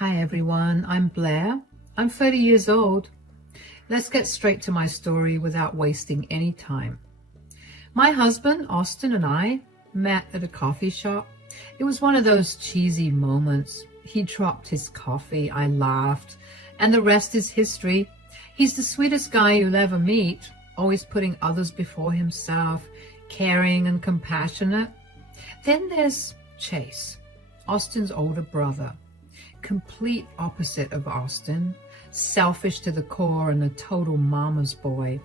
Hi everyone, I'm Blair. I'm 30 years old. Let's get straight to my story without wasting any time. My husband, Austin, and I met at a coffee shop. It was one of those cheesy moments. He dropped his coffee, I laughed, and the rest is history. He's the sweetest guy you'll ever meet, always putting others before himself, caring and compassionate. Then there's Chase, Austin's older brother. Complete opposite of Austin, selfish to the core and a total mama's boy.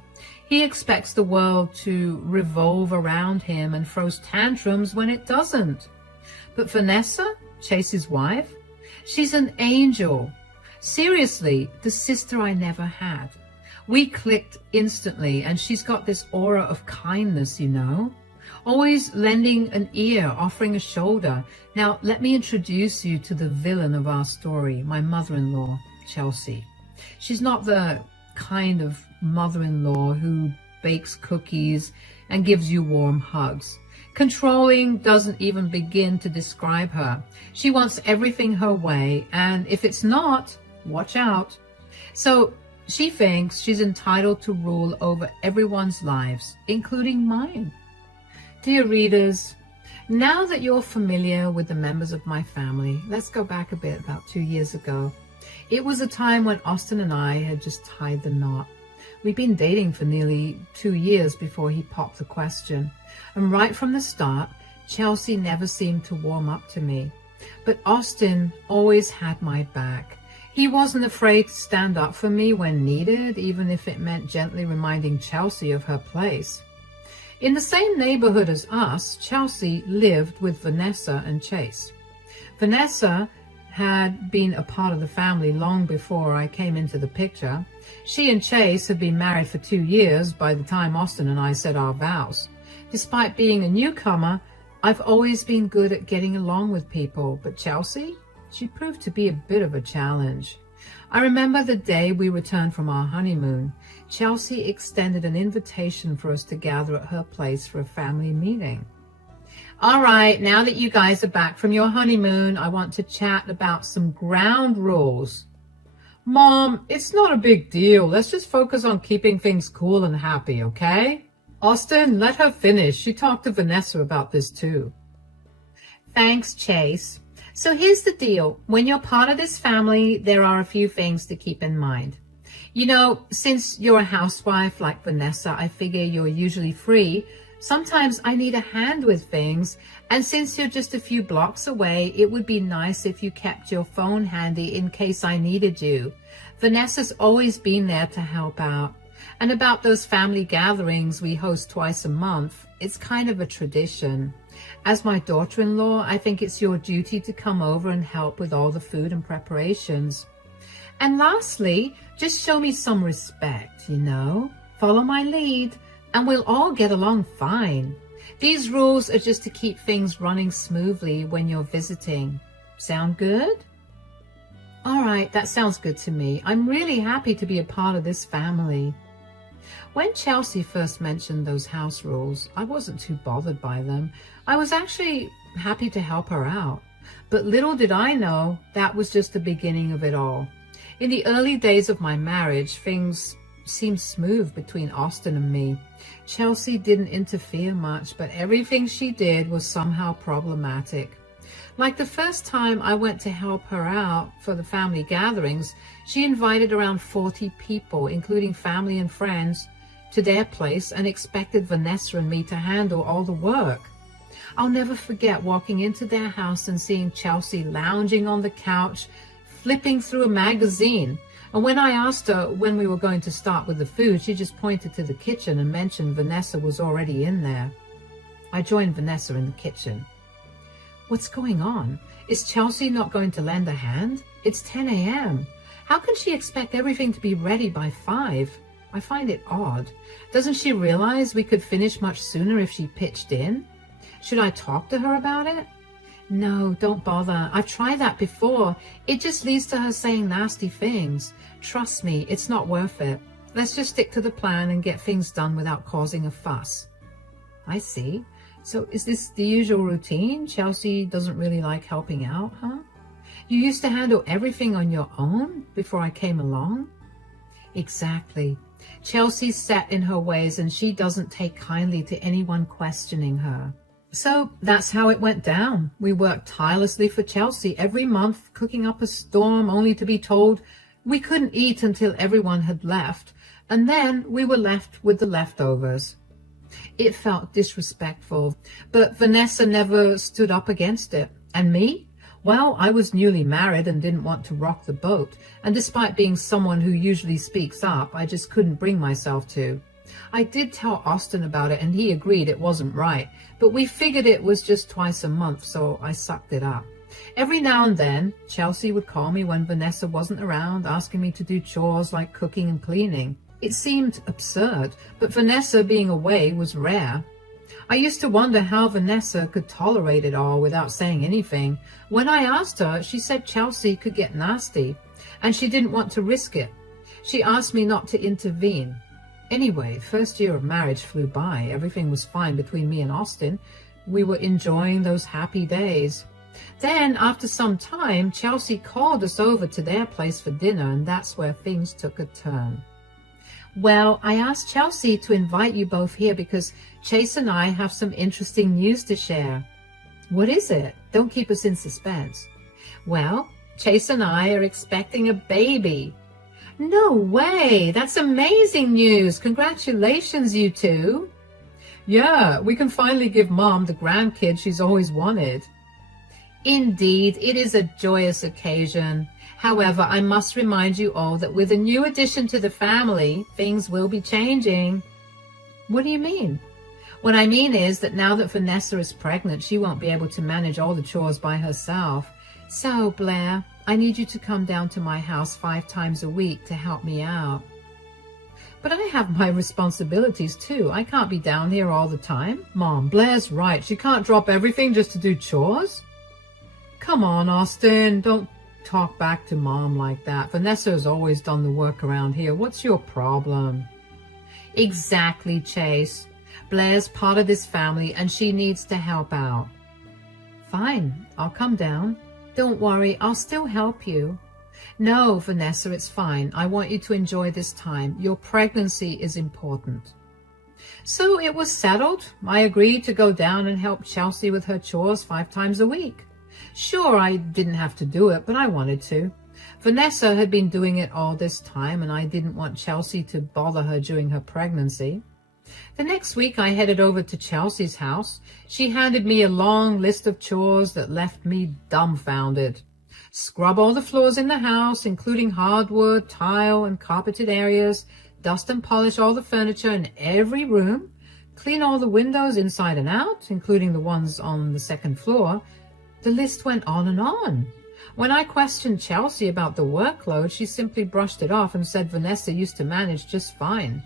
He expects the world to revolve around him and throws tantrums when it doesn't. But Vanessa, Chase's wife, she's an angel. Seriously, the sister I never had. We clicked instantly, and she's got this aura of kindness, always lending an ear, offering a shoulder. Now, let me introduce you to the villain of our story, my mother-in-law, Chelsea. She's not the kind of mother-in-law who bakes cookies and gives you warm hugs. Controlling doesn't even begin to describe her. She wants everything her way, and if it's not, watch out. So she thinks she's entitled to rule over everyone's lives, including mine. Dear readers, now that you're familiar with the members of my family, let's go back a bit, about 2 years ago. It was a time when Austin and I had just tied the knot. We'd been dating for nearly 2 years before he popped the question. And right from the start, Chelsea never seemed to warm up to me. But Austin always had my back. He wasn't afraid to stand up for me when needed, even if it meant gently reminding Chelsea of her place. In the same neighborhood as us, Chelsea lived with Vanessa and Chase. Vanessa had been a part of the family long before I came into the picture. She and Chase had been married for 2 years by the time Austin and I said our vows. Despite being a newcomer, I've always been good at getting along with people, but Chelsea, she proved to be a bit of a challenge. I remember the day we returned from our honeymoon. Chelsea extended an invitation for us to gather at her place for a family meeting. All right, now that you guys are back from your honeymoon, I want to chat about some ground rules. Mom, it's not a big deal. Let's just focus on keeping things cool and happy, okay? Austin, let her finish. She talked to Vanessa about this too. Thanks, Chase. So here's the deal. When you're part of this family, there are a few things to keep in mind. Since you're a housewife like Vanessa, I figure you're usually free. Sometimes I need a hand with things, and since you're just a few blocks away, it would be nice if you kept your phone handy in case I needed you. Vanessa's always been there to help out. And about those family gatherings we host twice a month, it's kind of a tradition. As my daughter-in-law, I think it's your duty to come over and help with all the food and preparations. And lastly, just show me some respect, Follow my lead, and we'll all get along fine. These rules are just to keep things running smoothly when you're visiting. Sound good? All right, that sounds good to me. I'm really happy to be a part of this family. When Chelsea first mentioned those house rules, I wasn't too bothered by them. I was actually happy to help her out. But little did I know that was just the beginning of it all. In the early days of my marriage, things seemed smooth between Austin and me. Chelsea didn't interfere much, but everything she did was somehow problematic. Like the first time I went to help her out for the family gatherings, she invited around 40 people, including family and friends, to their place and expected Vanessa and me to handle all the work. I'll never forget walking into their house and seeing Chelsea lounging on the couch, flipping through a magazine. And when I asked her when we were going to start with the food, she just pointed to the kitchen and mentioned Vanessa was already in there. I joined Vanessa in the kitchen. What's going on? Is Chelsea not going to lend a hand? It's 10 a.m. How can she expect everything to be ready by 5? I find it odd. Doesn't she realize we could finish much sooner if she pitched in? Should I talk to her about it? No, don't bother. I've tried that before. It just leads to her saying nasty things. Trust me, it's not worth it. Let's just stick to the plan and get things done without causing a fuss. I see. So is this the usual routine? Chelsea doesn't really like helping out, huh? You used to handle everything on your own before I came along? Exactly. Chelsea's set in her ways and she doesn't take kindly to anyone questioning her. So that's how it went down. We worked tirelessly for Chelsea every month, cooking up a storm only to be told we couldn't eat until everyone had left, and then we were left with the leftovers. It felt disrespectful, but Vanessa never stood up against it. And me? Well, I was newly married and didn't want to rock the boat, and despite being someone who usually speaks up, I just couldn't bring myself to. I did tell Austin about it and he agreed it wasn't right, but we figured it was just twice a month, so I sucked it up. Every now and then, Chelsea would call me when Vanessa wasn't around, asking me to do chores like cooking and cleaning. It seemed absurd, but Vanessa being away was rare. I used to wonder how Vanessa could tolerate it all without saying anything. When I asked her, she said Chelsea could get nasty, and she didn't want to risk it. She asked me not to intervene. Anyway, first year of marriage flew by. Everything was fine between me and Austin. We were enjoying those happy days. Then, after some time, Chelsea called us over to their place for dinner, and that's where things took a turn. Well, I asked Chelsea to invite you both here because Chase and I have some interesting news to share. What is it? Don't keep us in suspense. Well, Chase and I are expecting a baby. No way! That's amazing news! Congratulations, you two! Yeah, we can finally give Mom the grandkid she's always wanted. Indeed, it is a joyous occasion. However, I must remind you all that with a new addition to the family, things will be changing. What do you mean? What I mean is that now that Vanessa is pregnant, she won't be able to manage all the chores by herself. So, Blair, I need you to come down to my house 5 times a week to help me out. But I have my responsibilities too. I can't be down here all the time. Mom, Blair's right. She can't drop everything just to do chores. Come on, Austin. Don't talk back to Mom like that. Vanessa has always done the work around here. What's your problem? Exactly, Chase. Blair's part of this family and she needs to help out. Fine, I'll come down. Don't worry, I'll still help you. No, Vanessa, it's fine. I want you to enjoy this time. Your pregnancy is important. So it was settled. I agreed to go down and help Chelsea with her chores 5 times a week. Sure, I didn't have to do it, but I wanted to. Vanessa had been doing it all this time, and I didn't want Chelsea to bother her during her pregnancy. The next week, I headed over to Chelsea's house. She handed me a long list of chores that left me dumbfounded. Scrub all the floors in the house, including hardwood, tile, and carpeted areas. Dust and polish all the furniture in every room. Clean all the windows inside and out, including the ones on the second floor. The list went on and on. When I questioned Chelsea about the workload, she simply brushed it off and said Vanessa used to manage just fine.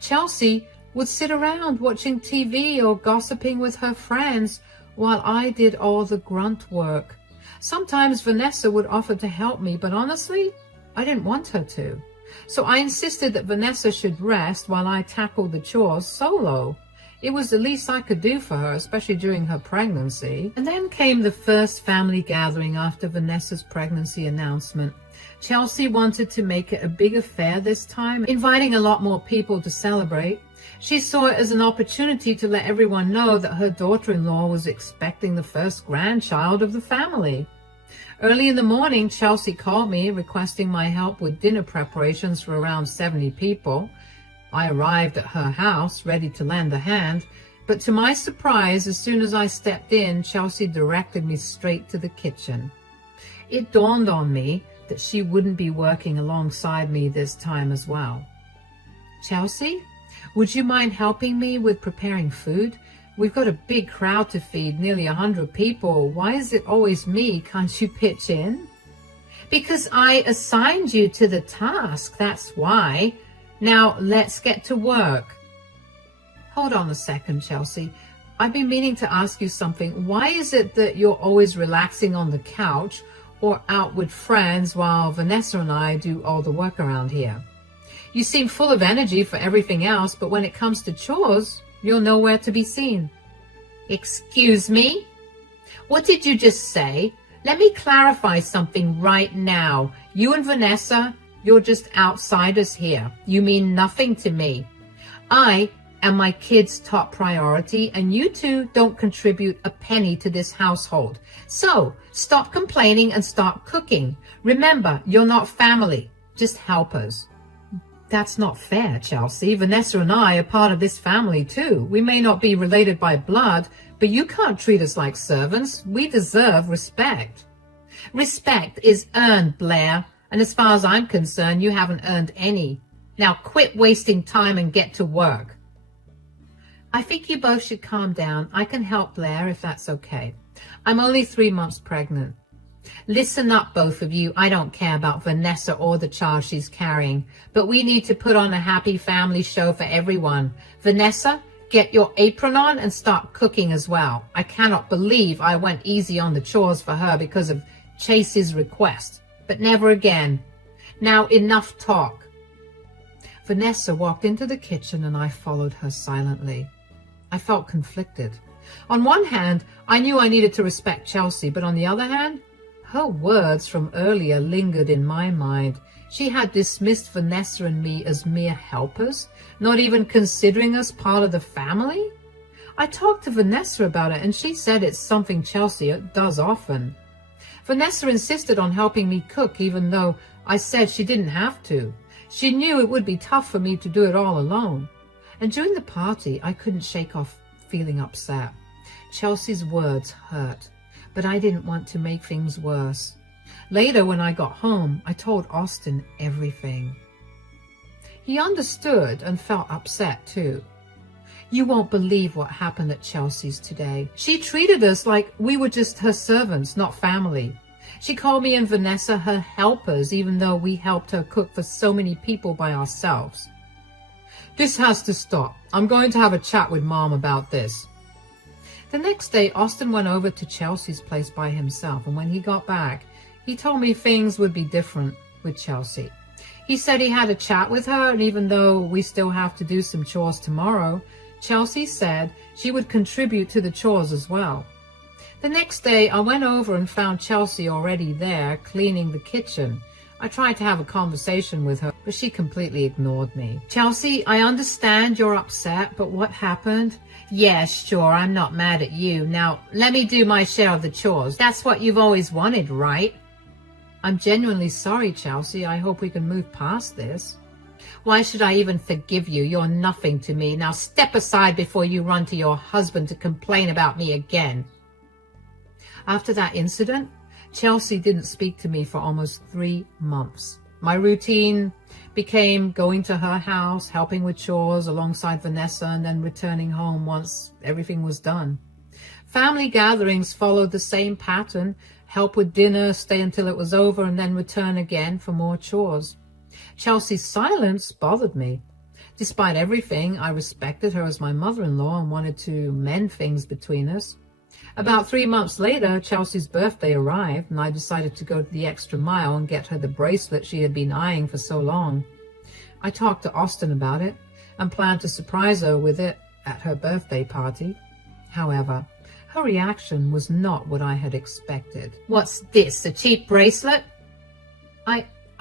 Chelsea would sit around watching TV or gossiping with her friends while I did all the grunt work. Sometimes Vanessa would offer to help me, but honestly, I didn't want her to. So I insisted that Vanessa should rest while I tackled the chores solo. It was the least I could do for her, especially during her pregnancy. And then came the first family gathering after Vanessa's pregnancy announcement. Chelsea wanted to make it a big affair this time, inviting a lot more people to celebrate. She saw it as an opportunity to let everyone know that her daughter-in-law was expecting the first grandchild of the family. Early in the morning, Chelsea called me requesting my help with dinner preparations for around 70 people. I arrived at her house, ready to lend a hand, but to my surprise, as soon as I stepped in, Chelsea directed me straight to the kitchen. It dawned on me that she wouldn't be working alongside me this time as well. Chelsea, would you mind helping me with preparing food? We've got a big crowd to feed, nearly 100 people. Why is it always me? Can't you pitch in? Because I assigned you to the task, that's why. Now, let's get to work. Hold on a second, Chelsea. I've been meaning to ask you something. Why is it that you're always relaxing on the couch or out with friends while Vanessa and I do all the work around here? You seem full of energy for everything else, but when it comes to chores, you're nowhere to be seen. Excuse me? What did you just say? Let me clarify something right now. You and Vanessa, you're just outsiders here. You mean nothing to me. I am my kids' top priority, and you two don't contribute a penny to this household. So stop complaining and start cooking. Remember, you're not family, just helpers. That's not fair, Chelsea. Vanessa and I are part of this family too. We may not be related by blood, but you can't treat us like servants. We deserve respect. Respect is earned, Blair, and as far as I'm concerned, you haven't earned any. Now quit wasting time and get to work. I think you both should calm down. I can help, Blair, if that's okay. I'm only 3 months pregnant. Listen up, both of you. I don't care about Vanessa or the child she's carrying, but we need to put on a happy family show for everyone. Vanessa, get your apron on and start cooking as well. I cannot believe I went easy on the chores for her because of Chase's request, but never again. Now enough talk. Vanessa walked into the kitchen and I followed her silently. I felt conflicted. On one hand, I knew I needed to respect Chelsea, but on the other hand, her words from earlier lingered in my mind. She had dismissed Vanessa and me as mere helpers, not even considering us part of the family. I talked to Vanessa about it, and she said it's something Chelsea does often. Vanessa insisted on helping me cook, even though I said she didn't have to. She knew it would be tough for me to do it all alone. And during the party, I couldn't shake off feeling upset. Chelsea's words hurt, but I didn't want to make things worse. Later, when I got home, I told Austin everything. He understood and felt upset too. You won't believe what happened at Chelsea's today. She treated us like we were just her servants, not family. She called me and Vanessa her helpers, even though we helped her cook for so many people by ourselves. This has to stop. I'm going to have a chat with Mom about this. The next day, Austin went over to Chelsea's place by himself, and when he got back, he told me things would be different with Chelsea. He said he had a chat with her, and even though we still have to do some chores tomorrow, Chelsea said she would contribute to the chores as well. The next day, I went over and found Chelsea already there, cleaning the kitchen. I tried to have a conversation with her, but she completely ignored me. Chelsea, I understand you're upset, but what happened? Yeah, sure, I'm not mad at you. Now, let me do my share of the chores. That's what you've always wanted, right? I'm genuinely sorry, Chelsea. I hope we can move past this. Why should I even forgive you? You're nothing to me. Now step aside before you run to your husband to complain about me again. After that incident, Chelsea didn't speak to me for almost 3 months. My routine became going to her house, helping with chores alongside Vanessa, and then returning home once everything was done. Family gatherings followed the same pattern: help with dinner, stay until it was over, and then return again for more chores. Chelsea's silence bothered me. Despite everything, I respected her as my mother-in-law and wanted to mend things between us. About 3 months later, Chelsea's birthday arrived, and I decided to go the extra mile and get her the bracelet she had been eyeing for so long. I talked to Austin about it and planned to surprise her with it at her birthday party. However, her reaction was not what I had expected. What's this, a cheap bracelet?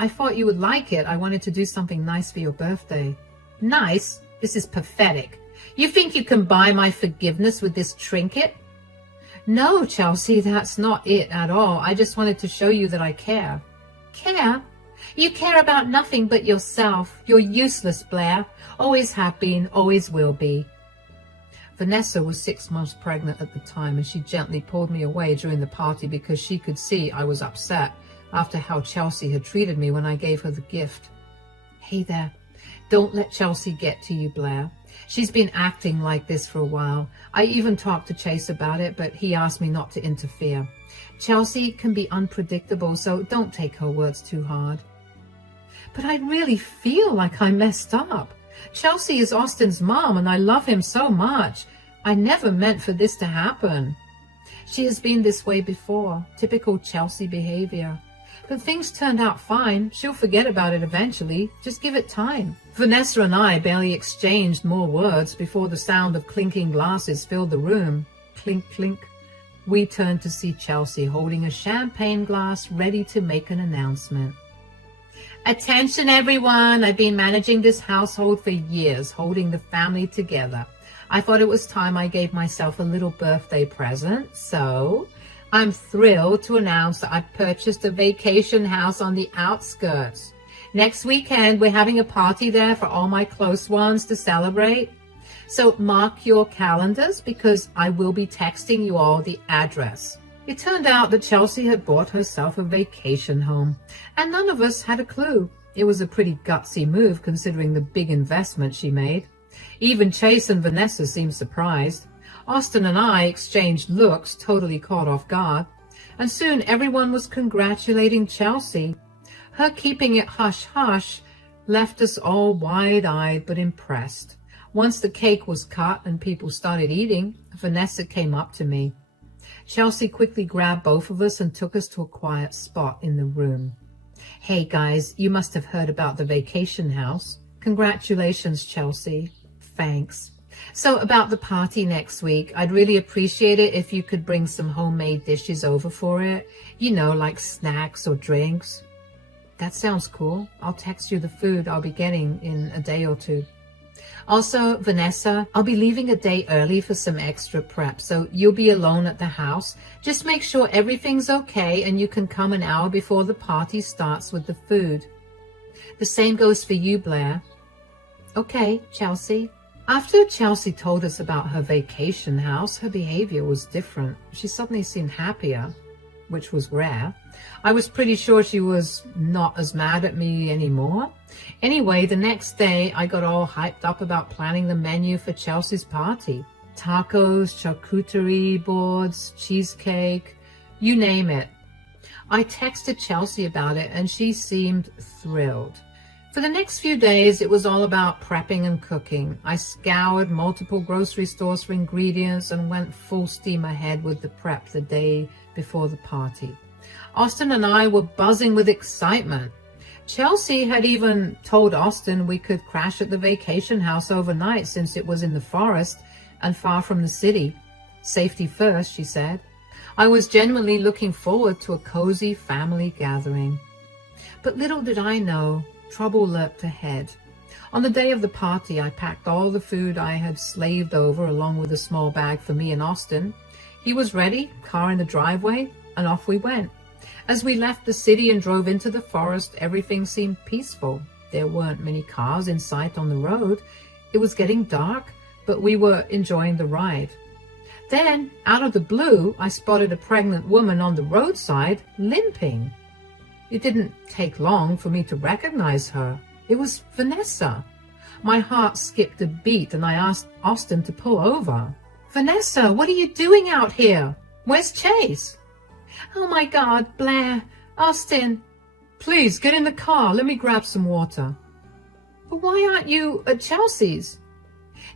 I thought you would like it. I wanted to do something nice for your birthday. Nice? This is pathetic. You think you can buy my forgiveness with this trinket? No, Chelsea, that's not it at all. I just wanted to show you that I care. Care? You care about nothing but yourself. You're useless, Blair. Always have been, always will be. Vanessa was 6 months pregnant at the time, and she gently pulled me away during the party because she could see I was upset after how Chelsea had treated me when I gave her the gift. Hey there, don't let Chelsea get to you, Blair. She's been acting like this for a while. I even talked to Chase about it, but he asked me not to interfere. Chelsea can be unpredictable, so don't take her words too hard. But I really feel like I messed up. Chelsea is Austin's mom, and I love him so much. I never meant for this to happen. She has been this way before, typical Chelsea behavior. But things turned out fine. She'll forget about it eventually. Just give it time. Vanessa and I barely exchanged more words before the sound of clinking glasses filled the room. Clink, clink. we turned to see Chelsea holding a champagne glass ready to make an announcement. Attention everyone, I've been managing this household for years, holding the family together. I thought it was time I gave myself a little birthday present, so I'm thrilled to announce that I've purchased a vacation house on the outskirts. Next weekend, we're having a party there for all my close ones to celebrate. So mark your calendars because I will be texting you all the address. It turned out that Chelsea had bought herself a vacation home, and none of us had a clue. It was a pretty gutsy move considering the big investment she made. Even Chase and Vanessa seemed surprised. Austin and I exchanged looks, totally caught off guard, and soon everyone was congratulating Chelsea. Her keeping it hush-hush left us all wide-eyed but impressed. Once the cake was cut and people started eating, Vanessa came up to me. Chelsea quickly grabbed both of us and took us to a quiet spot in the room. Hey guys, you must have heard about the vacation house. Congratulations, Chelsea. Thanks. So about the party next week, I'd really appreciate it if you could bring some homemade dishes over for it. You know, like snacks or drinks. That sounds cool. I'll text you the food I'll be getting in a day or two. Also, Vanessa, I'll be leaving a day early for some extra prep, so you'll be alone at the house. Just make sure everything's okay and you can come an hour before the party starts with the food. The same goes for you, Blair. Okay, Chelsea. After Chelsea told us about her vacation house, her behavior was different. She suddenly seemed happier, which was rare. I was pretty sure she was not as mad at me anymore. Anyway, the next day, I got all hyped up about planning the menu for Chelsea's party. Tacos, charcuterie boards, cheesecake, you name it. I texted Chelsea about it and she seemed thrilled. For the next few days, it was all about prepping and cooking. I scoured multiple grocery stores for ingredients and went full steam ahead with the prep the day before the party. Austin and I were buzzing with excitement. Chelsea had even told Austin we could crash at the vacation house overnight since it was in the forest and far from the city. Safety first, she said. I was genuinely looking forward to a cozy family gathering. But little did I know, trouble lurked ahead. On the day of the party, I packed all the food I had slaved over along with a small bag for me and Austin. He was ready, car in the driveway, and off we went. As we left the city and drove into the forest, everything seemed peaceful. There weren't many cars in sight on the road. It was getting dark, but we were enjoying the ride. Then, out of the blue, I spotted a pregnant woman on the roadside, limping. It didn't take long for me to recognize her. It was Vanessa. My heart skipped a beat and I asked Austin to pull over. Vanessa, what are you doing out here? Where's Chase? Oh my God, Blair, Austin. Please get in the car. Let me grab some water. But why aren't you at Chelsea's?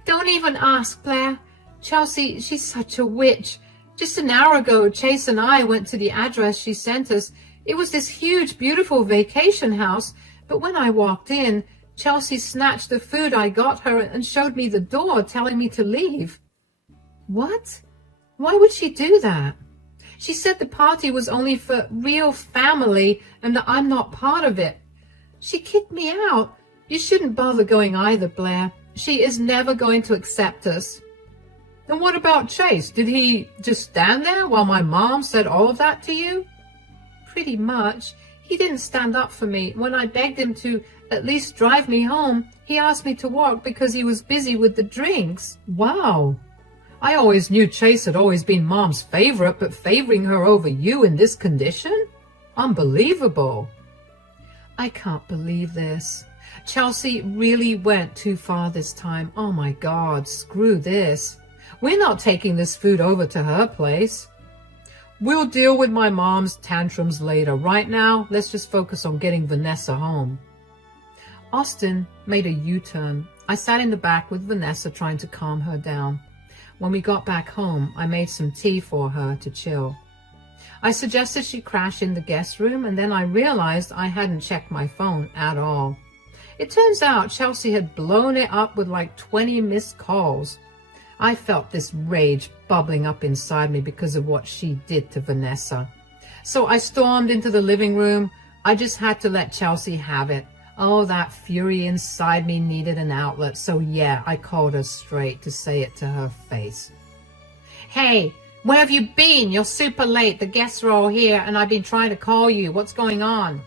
Don't even ask, Blair. Chelsea, she's such a witch. Just an hour ago, Chase and I went to the address she sent us. It was this huge, beautiful vacation house. But when I walked in, Chelsea snatched the food I got her and showed me the door, telling me to leave. What? Why would she do that? She said the party was only for real family and that I'm not part of it. She kicked me out. You shouldn't bother going either, Blair. She is never going to accept us. And what about Chase? Did he just stand there while my mom said all of that to you? Pretty much. He didn't stand up for me. When I begged him to at least drive me home, he asked me to walk because he was busy with the drinks. Wow. I always knew Chase had always been Mom's favorite, but favoring her over you in this condition? Unbelievable. I can't believe this. Chelsea really went too far this time. Oh my God, screw this. We're not taking this food over to her place. We'll deal with my mom's tantrums later. Right now, let's just focus on getting Vanessa home. Austin made a U-turn. I sat in the back with Vanessa trying to calm her down. When we got back home, I made some tea for her to chill. I suggested she crash in the guest room, and then I realized I hadn't checked my phone at all. It turns out Chelsea had blown it up with like 20 missed calls. I felt this rage bubbling up inside me because of what she did to Vanessa. So I stormed into the living room. I just had to let Chelsea have it. Oh, that fury inside me needed an outlet. So yeah, I called her straight to say it to her face. Hey, where have you been? You're super late. The guests are all here and I've been trying to call you. What's going on?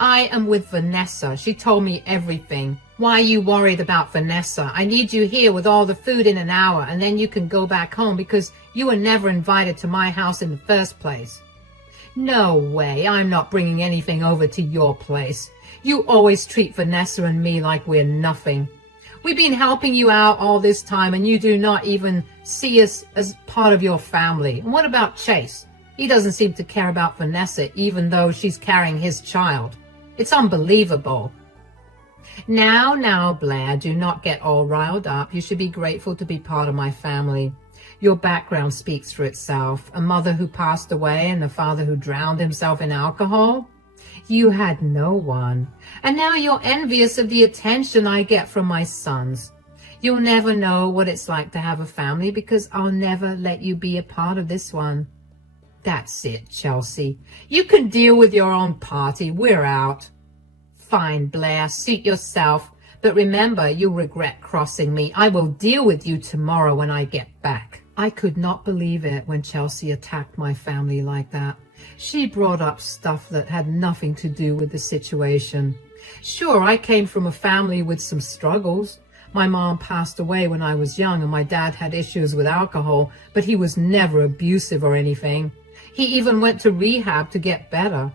I am with Vanessa. She told me everything. Why are you worried about Vanessa? I need you here with all the food in an hour and then you can go back home because you were never invited to my house in the first place. No way. I'm not bringing anything over to your place. You always treat Vanessa and me like we're nothing. We've been helping you out all this time and you do not even see us as part of your family. And what about Chase? He doesn't seem to care about Vanessa even though she's carrying his child. It's unbelievable. Now, Blair, do not get all riled up. You should be grateful to be part of my family. Your background speaks for itself. A mother who passed away and a father who drowned himself in alcohol. You had no one. And now you're envious of the attention I get from my sons. You'll never know what it's like to have a family because I'll never let you be a part of this one. That's it, Chelsea. You can deal with your own party. We're out. Fine, Blair, suit yourself. But remember, you'll regret crossing me. I will deal with you tomorrow when I get back. I could not believe it when Chelsea attacked my family like that. She brought up stuff that had nothing to do with the situation. Sure, I came from a family with some struggles. My mom passed away when I was young and my dad had issues with alcohol, but he was never abusive or anything. He even went to rehab to get better.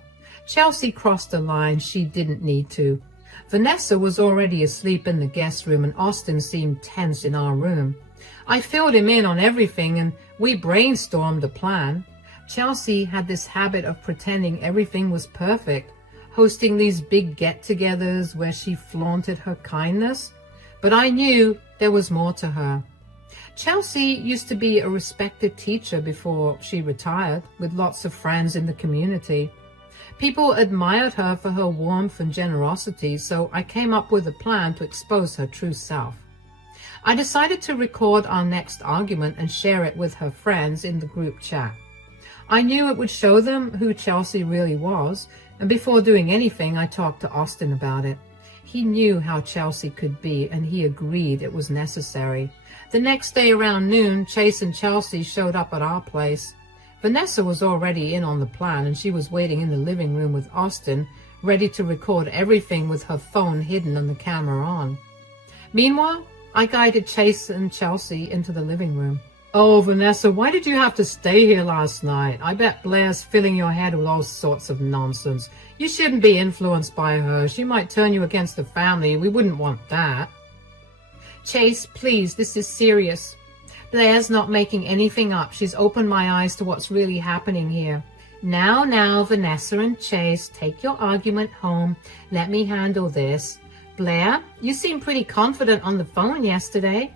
Chelsea crossed a line she didn't need to. Vanessa was already asleep in the guest room and Austin seemed tense in our room. I filled him in on everything and we brainstormed a plan. Chelsea had this habit of pretending everything was perfect, hosting these big get-togethers where she flaunted her kindness. But I knew there was more to her. Chelsea used to be a respected teacher before she retired, with lots of friends in the community. People admired her for her warmth and generosity, so I came up with a plan to expose her true self. I decided to record our next argument and share it with her friends in the group chat. I knew it would show them who Chelsea really was, and before doing anything, I talked to Austin about it. He knew how Chelsea could be, and he agreed it was necessary. The next day around noon, Chase and Chelsea showed up at our place. Vanessa was already in on the plan, and she was waiting in the living room with Austin, ready to record everything with her phone hidden and the camera on. Meanwhile, I guided Chase and Chelsea into the living room. Oh, Vanessa, why did you have to stay here last night? I bet Blair's filling your head with all sorts of nonsense. You shouldn't be influenced by her. She might turn you against the family. We wouldn't want that. Chase, please, this is serious. Blair's not making anything up. She's opened my eyes to what's really happening here. Now, Vanessa and Chase, take your argument home. Let me handle this. Blair, you seemed pretty confident on the phone yesterday.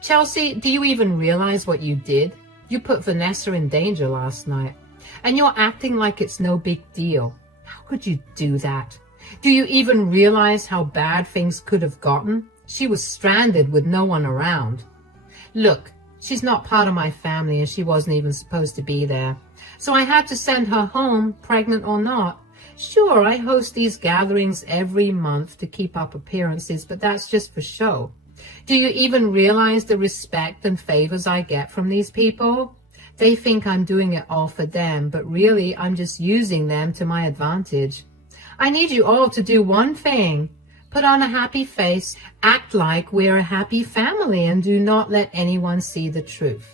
Chelsea, do you even realize what you did? You put Vanessa in danger last night. And you're acting like it's no big deal. How could you do that? Do you even realize how bad things could have gotten? She was stranded with no one around. Look, she's not part of my family and she wasn't even supposed to be there. So I had to send her home, pregnant or not. Sure, I host these gatherings every month to keep up appearances, but that's just for show. Do you even realize the respect and favors I get from these people? They think I'm doing it all for them, but really I'm just using them to my advantage. I need you all to do one thing. Put on a happy face, act like we're a happy family, and do not let anyone see the truth.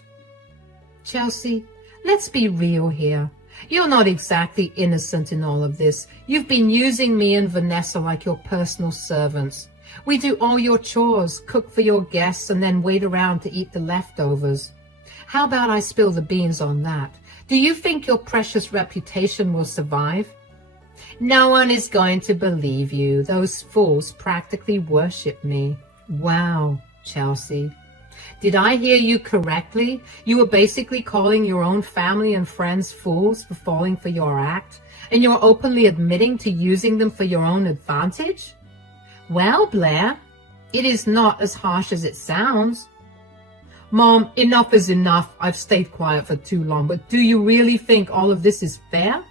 Chelsea, let's be real here. You're not exactly innocent in all of this. You've been using me and Vanessa like your personal servants. We do all your chores, cook for your guests, and then wait around to eat the leftovers. How about I spill the beans on that? Do you think your precious reputation will survive? No one is going to believe you. Those fools practically worship me. Wow, Chelsea. Did I hear you correctly? You were basically calling your own family and friends fools for falling for your act, and you're openly admitting to using them for your own advantage? Well, Blair, it is not as harsh as it sounds. Mom, enough is enough. I've stayed quiet for too long, but do you really think all of this is fair?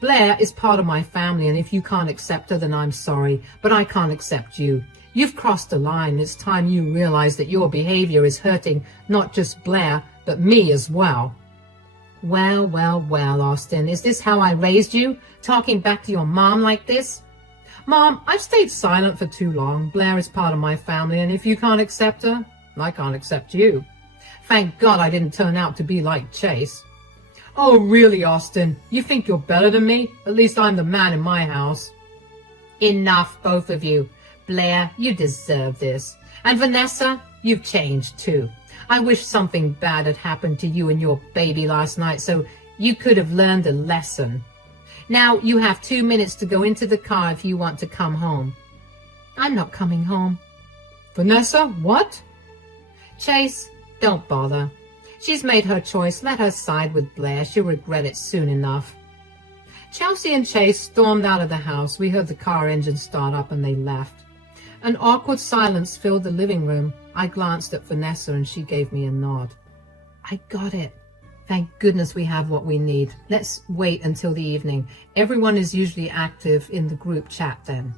Blair is part of my family, and if you can't accept her, then I'm sorry, but I can't accept you. You've crossed the line. It's time you realize that your behavior is hurting not just Blair, but me as well. Well, well, well, Austin, is this how I raised you? Talking back to your mom like this? Mom, I've stayed silent for too long. Blair is part of my family, and if you can't accept her, I can't accept you. Thank God I didn't turn out to be like Chase. Oh, really, Austin? You think you're better than me? At least I'm the man in my house. Enough, both of you. Blair, you deserve this. And Vanessa, you've changed too. I wish something bad had happened to you and your baby last night so you could have learned a lesson. Now you have 2 minutes to go into the car if you want to come home. I'm not coming home. Vanessa, what? Chase, don't bother. She's made her choice. Let her side with Blair. She'll regret it soon enough. Chelsea and Chase stormed out of the house. We heard the car engine start up and they left. An awkward silence filled the living room. I glanced at Vanessa and she gave me a nod. I got it. Thank goodness we have what we need. Let's wait until the evening. Everyone is usually active in the group chat then.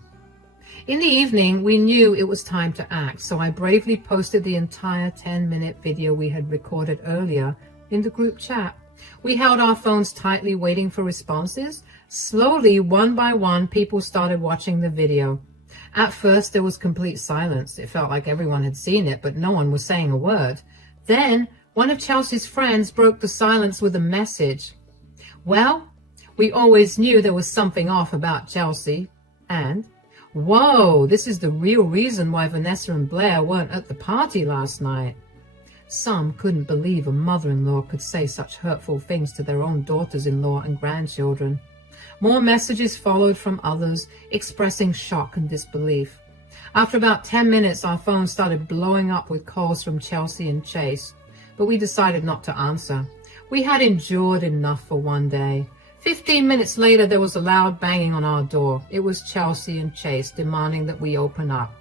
In the evening, we knew it was time to act, so I bravely posted the entire 10-minute video we had recorded earlier in the group chat. We held our phones tightly, waiting for responses. Slowly, one by one, people started watching the video. At first, there was complete silence. It felt like everyone had seen it, but no one was saying a word. Then, one of Chelsea's friends broke the silence with a message. Well, we always knew there was something off about Chelsea. And, whoa, this is the real reason why Vanessa and Blair weren't at the party last night. Some couldn't believe a mother-in-law could say such hurtful things to their own daughters-in-law and grandchildren. More messages followed from others, expressing shock and disbelief. After about 10 minutes, our phones started blowing up with calls from Chelsea and Chase, but we decided not to answer. We had endured enough for one day. 15 minutes later, there was a loud banging on our door. It was Chelsea and Chase demanding that we open up.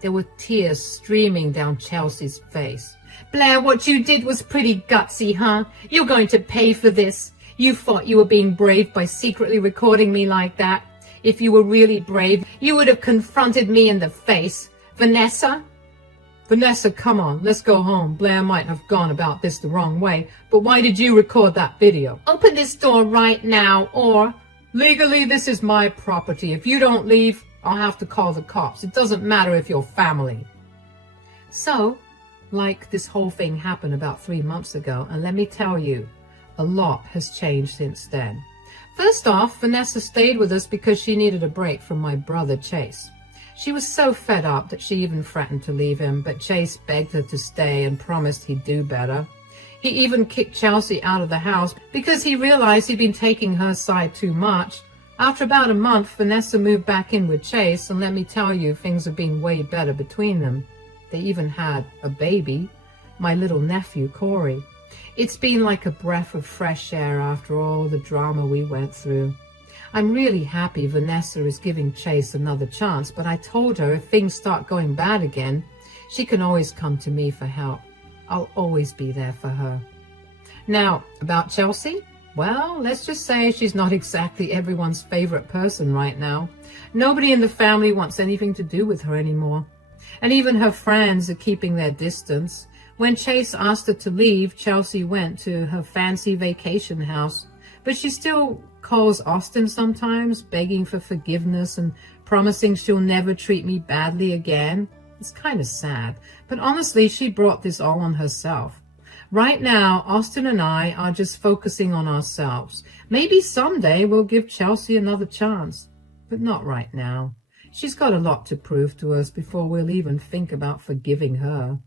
There were tears streaming down Chelsea's face. Blair, what you did was pretty gutsy, huh? You're going to pay for this. You thought you were being brave by secretly recording me like that. If you were really brave, you would have confronted me in the face. Vanessa? Vanessa, come on, let's go home. Blair might have gone about this the wrong way, but why did you record that video? Open this door right now, or... Legally, this is my property. If you don't leave, I'll have to call the cops. It doesn't matter if you're family. So, like this whole thing happened about 3 months ago, and let me tell you, a lot has changed since then. First off, Vanessa stayed with us because she needed a break from my brother Chase. She was so fed up that she even threatened to leave him, but Chase begged her to stay and promised he'd do better. He even kicked Chelsea out of the house because he realized he'd been taking her side too much. After about a month, Vanessa moved back in with Chase, and let me tell you, things have been way better between them. They even had a baby, my little nephew, Corey. It's been like a breath of fresh air after all the drama we went through. I'm really happy Vanessa is giving Chase another chance, but I told her if things start going bad again, she can always come to me for help. I'll always be there for her. Now, about Chelsea? Well, let's just say she's not exactly everyone's favorite person right now. Nobody in the family wants anything to do with her anymore. And even her friends are keeping their distance. When Chase asked her to leave, Chelsea went to her fancy vacation house. But she still calls Austin sometimes, begging for forgiveness and promising she'll never treat me badly again. It's kind of sad, but honestly, she brought this all on herself. Right now, Austin and I are just focusing on ourselves. Maybe someday we'll give Chelsea another chance, but not right now. She's got a lot to prove to us before we'll even think about forgiving her.